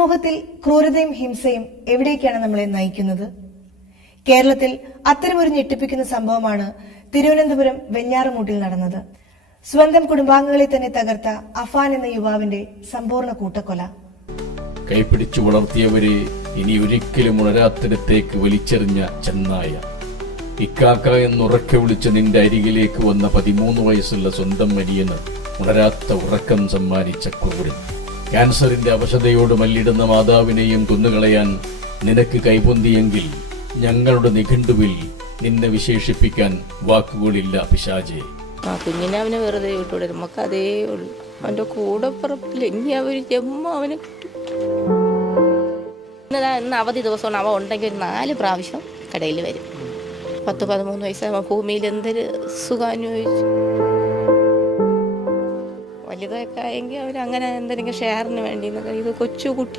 സമൂഹത്തിൽ ക്രൂരതയും ഹിംസയും എവിടേക്കാണ് നമ്മളെ നയിക്കുന്നത്? കേരളത്തിൽ അത്തരമൊരു ഞെട്ടിപ്പിക്കുന്ന സംഭവമാണ് തിരുവനന്തപുരം വെഞ്ഞാറമൂട്ടിൽ നടന്നത്. സ്വന്തം കുടുംബാംഗങ്ങളെ തന്നെ തകർത്ത അഫാൻ എന്ന യുവാവിന്റെ സമ്പൂർണ്ണ കൂട്ടക്കൊല. കൈപിടിച്ചു വളർത്തിയവരെ ഇനി ഒരിക്കലും ഉണരാത്തിടത്തേക്ക് വലിച്ചെറിഞ്ഞ ചെന്നായ. ഇക്കാക്ക എന്നുറക്കെ വിളിച്ച് നിന്റെ അരികിലേക്ക് വന്ന 13 വയസ്സുള്ള സ്വന്തം അനിയന് ഉണരാത്ത ഉറക്കം സമ്മാനിച്ച ക്രൂരൻ. ക്യാൻസറിന്റെ അവശതയോട് മല്ലിടുന്ന മാതാവിനെയും കൊന്നുകളയാൻ നിനക്ക് കൈപൊന്തിയെങ്കിൽ ഞങ്ങളുടെ നിഘണ്ടുവിൽ നിന്നെ വിശേഷിപ്പിക്കാൻ വാക്കുകളില്ല പിശാചേ. കുഞ്ഞിനെ അവനെ വെറുതെ വിട്ടൂടെ, നമുക്ക് അതേ ഉള്ളൂ. അവന്റെ കൂടെ പുറപ്പില്ല, ഇനി അവര് ജമ്മ അവനെ കിട്ടും. ഇന്ന് അവധി ദിവസമാണ്. അവ ഉണ്ടെങ്കിൽ 4 പ്രാവശ്യം കടയിൽ വരും. 10-13 വയസ്സാകുമ്പോൾ ഭൂമിയിൽ എന്തൊരു സുഖാനുഭവിച്ചു. വലുതൊക്കെ ആയെങ്കിൽ അവരങ്ങനെ എന്തെങ്കിലും ഷെയറിന് വേണ്ടി ഇത് കൊച്ചു കുട്ടിയെ